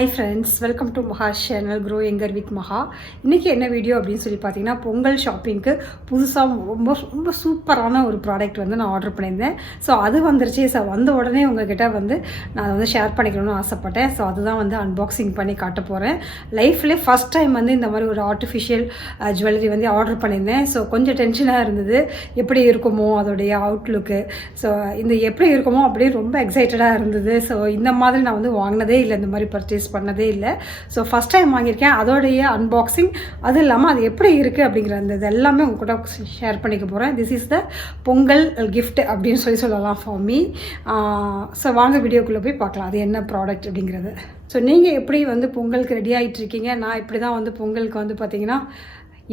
Hi friends, welcome to MAHA channel Grow Younger with MAHA. இன்றைக்கி என்ன video அப்படின்னு சொல்லி பார்த்தீங்கன்னா பொங்கல் ஷாப்பிங்க்கு புதுசாக ரொம்ப சூப்பரான ஒரு ப்ராடக்ட் வந்து நான் ஆர்டர் பண்ணியிருந்தேன். ஸோ அது வந்துருச்சு. ஸோ வந்த உடனே உங்ககிட்ட வந்து நான் வந்து ஷேர் பண்ணிக்கணும்னு ஆசைப்பட்டேன். ஸோ அதுதான் வந்து அன்பாக்சிங் பண்ணி காட்ட போகிறேன். லைஃப்லேயே ஃபஸ்ட் டைம் வந்து இந்த மாதிரி ஒரு ஆர்டிஃபிஷியல் ஜுவல்லரி வந்து ஆர்டர் பண்ணியிருந்தேன். ஸோ கொஞ்சம் டென்ஷனாக இருந்தது, எப்படி இருக்குமோ அதோடைய அவுட்லுக்கு. ஸோ இந்த எப்படி இருக்குமோ அப்படியே ரொம்ப எக்ஸைட்டடாக இருந்தது. ஸோ இந்த மாதிரி நான் வந்து வாங்கினதே இல்லை, இந்த மாதிரி பர்ச்சேஸ் பண்ணதே இல்லை. ஸோ ஃபஸ்ட் டைம் வாங்கியிருக்கேன். அதோடைய அன்பாக்சிங், அது இல்லாமல் அது எப்படி இருக்குது அப்படிங்கிற அந்த இது எல்லாமே உங்க கூட ஷேர் பண்ணிக்க போகிறேன். This is the Pongal gift அப்படின்னு சொல்லலாம் ஃபார் மீ. ஸோ வாங்க வீடியோக்குள்ளே போய் பார்க்கலாம் அது என்ன ப்ராடக்ட் அப்படிங்கிறது. ஸோ நீங்கள் எப்படி வந்து பொங்கலுக்கு ரெடி ஆகிட்டு இருக்கீங்க? நான் இப்படி தான் வந்து பொங்கலுக்கு வந்து பார்த்திங்கன்னா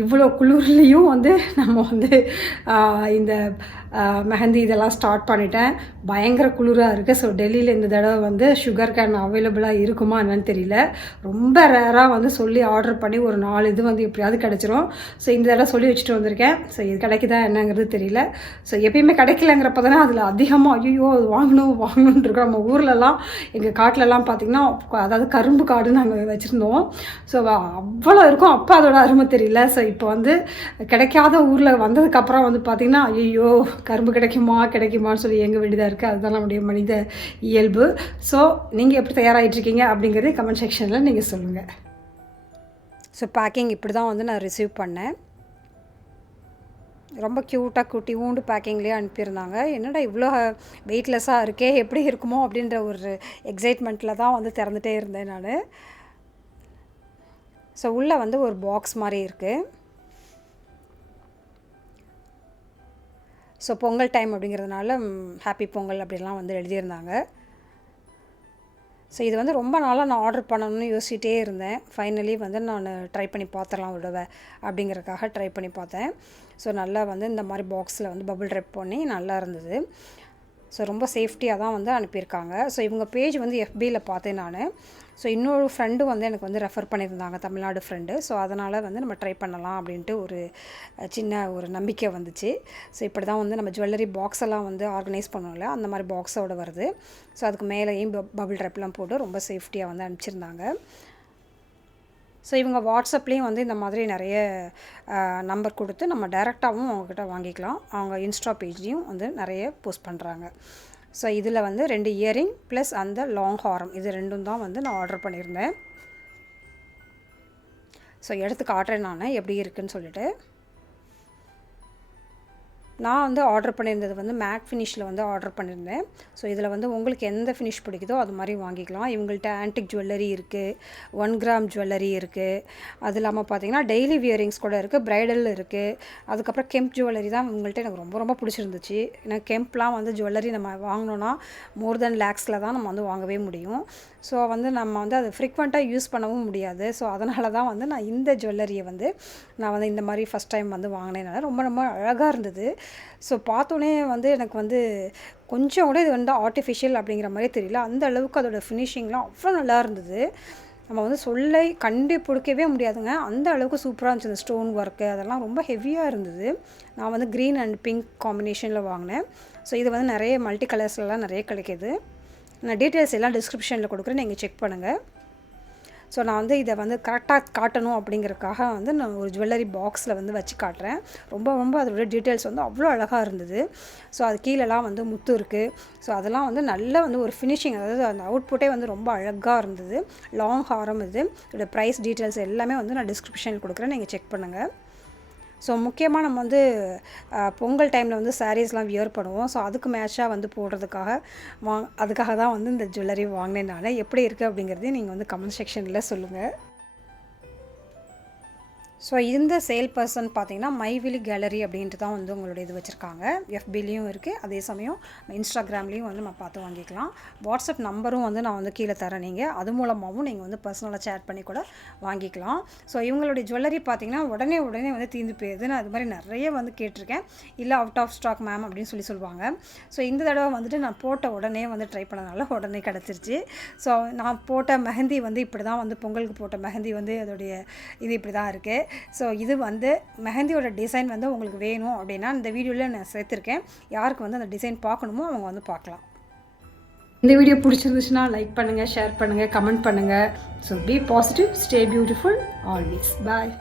இவ்வளோ குளிர்லேயும் வந்து நம்ம வந்து இந்த மெஹந்தி இதெல்லாம் ஸ்டார்ட் பண்ணிட்டேன். பயங்கர குளிராக இருக்குது. ஸோ டெல்லியில் இந்த தடவை வந்து சுகர் கேன் அவைலபிளாக இருக்குமா என்னன்னு தெரியல. ரொம்ப ரேராக வந்து சொல்லி ஆர்டர் பண்ணி ஒரு 4 இது வந்து எப்படியாவது கிடச்சிரும். ஸோ இந்த தடவை சொல்லி வச்சுட்டு வந்திருக்கேன். ஸோ இது கிடைக்குதா என்னங்கிறது தெரியல. ஸோ எப்பயுமே கிடைக்கலங்கிறப்ப தானே அதில் அதிகமாக ஐயோ அது வாங்கணும்னு இருக்கோம். நம்ம ஊர்லலாம் எங்கள் காட்டிலலாம் பார்த்திங்கன்னா, அதாவது கரும்பு காடு நாங்கள் வச்சுருந்தோம். ஸோ அவ்வளோ இருக்கும். அப்போ அதோட அருமை தெரியல. ஸோ இப்போ வந்து கிடைக்காத ஊரில் வந்ததுக்கப்புறம் வந்து பார்த்திங்கன்னா ஐயோ கரும்பு கிடைக்குமான்னு சொல்லி எங்க வேண்டியதாக இருக்குது. அதுதான் நம்முடைய மனித இயல்பு. ஸோ நீங்கள் எப்படி தயாராகிட்ருக்கீங்க அப்படிங்கிறதே கமெண்ட் செக்ஷனில் நீங்கள் சொல்லுங்கள். ஸோ பேக்கிங் இப்படி தான் வந்து நான் ரிசீவ் பண்ணேன். ரொம்ப க்யூட்டாக குட்டியூண்டு பேக்கிங்லேயே அனுப்பியிருந்தாங்க. என்னடா இவ்வளோ வெயிட்லெஸ்ஸாக இருக்கே, எப்படி இருக்குமோ அப்படின்ற ஒரு எக்ஸைட்மெண்ட்டில் தான் வந்து திறந்துகிட்டே இருந்தேன் நான். ஸோ உள்ளே வந்து ஒரு பாக்ஸ் மாதிரி இருக்குது. ஸோ பொங்கல் டைம் அப்படிங்கிறதுனால ஹாப்பி பொங்கல் அப்படிலாம் வந்து எழுதியிருந்தாங்க. ஸோ இது வந்து ரொம்ப நாளாக நான் ஆர்டர் பண்ணணும்னு யோசிச்சிட்டே இருந்தேன். ஃபைனலி வந்து நான் ட்ரை பண்ணி பார்த்துடலாம் விடுவ அப்படிங்கிறதுக்காக ட்ரை பண்ணி பார்த்தேன். ஸோ நல்லா வந்து இந்த மாதிரி பாக்ஸில் வந்து பபிள் ட்ரெப் பண்ணி நல்லா இருந்தது. ஸோ ரொம்ப சேஃப்டியாக தான் வந்து அனுப்பியிருக்காங்க. ஸோ இவங்க பேஜ் வந்து FBயில் பார்த்தேன் நான். ஸோ இன்னொரு ஃப்ரெண்டு வந்து எனக்கு வந்து ரெஃபர் பண்ணியிருந்தாங்க, தமிழ்நாடு ஃப்ரெண்டு. ஸோ அதனால் வந்து நம்ம ட்ரை பண்ணலாம் அப்படின்ட்டு ஒரு சின்ன ஒரு நம்பிக்கை வந்துச்சு. ஸோ இப்படி தான் வந்து நம்ம ஜுவல்லரி பாக்ஸ் எல்லாம் வந்து ஆர்கனைஸ் பண்ணோம்ல, அந்த மாதிரி பாக்ஸோடு வருது. ஸோ அதுக்கு மேலேயும் பபிள் ட்ரெப்லாம் போட்டு ரொம்ப சேஃப்டியாக வந்து அனுப்பிச்சிருந்தாங்க. ஸோ இவங்க வாட்ஸ்அப்லேயும் வந்து இந்த மாதிரி நிறைய நம்பர் கொடுத்து நம்ம டைரெக்டாகவும் அவங்கக்கிட்ட வாங்கிக்கலாம். அவங்க இன்ஸ்டா பேஜ்லேயும் வந்து நிறைய போஸ்ட் பண்ணுறாங்க. ஸோ இதில் வந்து 2 இயரிங் ப்ளஸ் அந்த லாங் ஹாரம், இது 2ம் தான் வந்து நான் ஆர்டர் பண்ணியிருந்தேன். ஸோ எடுத்து காட்டுறேன் நான் எப்படி இருக்குதுன்னு சொல்லிட்டு. நான் வந்து ஆர்டர் பண்ணியிருந்தது வந்து மேட் ஃபினிஷில் வந்து ஆர்டர் பண்ணியிருந்தேன். ஸோ இதில் வந்து உங்களுக்கு எந்த ஃபினிஷ் பிடிக்குதோ அது மாதிரி வாங்கிக்கலாம். இவங்கள்ட்ட ஆன்டிக் ஜுவல்லரி இருக்குது, 1 கிராம் ஜுவல்லரி இருக்குது. அது இல்லாமல் பார்த்திங்கன்னா டெய்லி வியரிங்ஸ் கூட இருக்குது, ப்ரைடல் இருக்குது. அதுக்கப்புறம் கெம்ப் ஜுவல்லரி தான் இவங்கள்ட்ட எனக்கு ரொம்ப பிடிச்சிருந்துச்சு. ஏன்னா கெம்ப்லாம் வந்து ஜுவல்லரி நம்ம வாங்கினோன்னா மோர் தென் லேக்ஸில் தான் நம்ம வந்து வாங்கவே முடியும். ஸோ வந்து நம்ம வந்து அதை ஃப்ரீக்வெண்ட்டாக யூஸ் பண்ணவும் முடியாது. ஸோ அதனால தான் வந்து நான் இந்த ஜுவல்லரியை வந்து நான் வந்து இந்த மாதிரி ஃபஸ்ட் டைம் வந்து வாங்கினேனால ரொம்ப அழகாக இருந்தது. ஸோ பார்த்தோன்னே வந்து எனக்கு வந்து கொஞ்சம் கூட இது வந்து ஆர்டிஃபிஷியல் அப்படிங்கிற மாதிரி தெரியல. அந்த அளவுக்கு அதோடய ஃபினிஷிங்லாம் அவ்வளோ நல்லா இருந்தது. நம்ம வந்து சொல்ல கண்டுபிடிக்கவே முடியாதுங்க, அந்த அளவுக்கு சூப்பராக இருந்துச்சு. இந்த ஸ்டோன் ஒர்க்கு அதெல்லாம் ரொம்ப ஹெவியாக இருந்தது. நான் வந்து க்ரீன் அண்ட் பிங்க் காம்பினேஷனில் வாங்கினேன். ஸோ இது வந்து நிறைய மல்டி கலர்ஸ்லாம் நிறைய கிடைக்கிது. நான் டீட்டெயில்ஸ் எல்லாம் டிஸ்கிரிப்ஷனில் கொடுக்குறேன், நீங்கள் செக் பண்ணுங்கள். ஸோ நான் வந்து இதை வந்து கரெக்டாக காட்டணும் அப்படிங்கிறதுக்காக வந்து நான் ஒரு ஜுவல்லரி பாக்ஸில் வந்து வச்சு காட்டுறேன். ரொம்ப அதோட டீட்டெயில்ஸ் வந்து அவ்வளோ அழகாக இருந்தது. ஸோ அது கீழெல்லாம் வந்து முத்து இருக்குது. ஸோ அதெல்லாம் வந்து நல்ல வந்து ஒரு ஃபினிஷிங், அதாவது அந்த அவுட்புட்டே வந்து ரொம்ப அழகாக இருந்தது. லாங் ஹாரம் இது. இதோட ப்ரைஸ் டீட்டெயில்ஸ் எல்லாமே வந்து நான் டிஸ்கிரிப்ஷனில் கொடுக்குறேன், நீங்கள் செக் பண்ணுங்கள். ஸோ முக்கியமாக நம்ம வந்து பொங்கல் டைமில் வந்து சாரீஸ்லாம் வியர் பண்ணுவோம். ஸோ அதுக்கு மேட்சாக வந்து போடுறதுக்காக அதுக்காக தான் வந்து இந்த ஜுவல்லரி வாங்கினேன் நான். எப்படி இருக்குது அப்படிங்கிறதையும் நீங்கள் வந்து கமெண்ட் செக்ஷனில் சொல்லுங்கள். ஸோ இந்த சேல் பர்சன் பார்த்திங்கன்னா மைவிலி கேலரி அப்படின்ட்டு தான் வந்து உங்களுடைய இது வச்சுருக்காங்க. FBலேயும் இருக்குது, அதே சமயம் இன்ஸ்டாகிராம்லேயும் வந்து நம்ம பார்த்து வாங்கிக்கலாம். வாட்ஸ்அப் நம்பரும் வந்து நான் வந்து கீழே தரேன், நீங்கள் அது மூலமாகவும் நீங்கள் வந்து பர்சனலாக சேட் பண்ணி கூட வாங்கிக்கலாம். ஸோ இவங்களுடைய ஜுவல்லரி பார்த்திங்கன்னா உடனே வந்து தீர்ந்து போயிடுது. நான் அது மாதிரி நிறைய வந்து கேட்டிருக்கேன், இல்லை அவுட் ஆஃப் ஸ்டாக் மேம் அப்படின்னு சொல்லுவாங்க. ஸோ இந்த தடவை வந்துட்டு நான் போட்ட உடனே வந்து ட்ரை பண்ணதுனால உடனே கிடச்சிருச்சு. ஸோ நான் போட்ட மெஹந்தி வந்து இப்படி தான் வந்து பொங்கலுக்கு போட்ட மெஹந்தி வந்து அதோடைய இது இப்படி தான் இருக்குது. ஸோ இது வந்து மெஹந்தியோட டிசைன் வந்து உங்களுக்கு வேணும் அப்படின்னா இந்த வீடியோவில் நான் சேர்த்துருக்கேன். யாருக்கு வந்து அந்த டிசைன் பார்க்கணுமோ அவங்க வந்து பார்க்கலாம். இந்த வீடியோ பிடிச்சிருந்துச்சுன்னா லைக் பண்ணுங்கள், ஷேர் பண்ணுங்கள், கமெண்ட் பண்ணுங்கள். So be positive, stay beautiful always. Bye.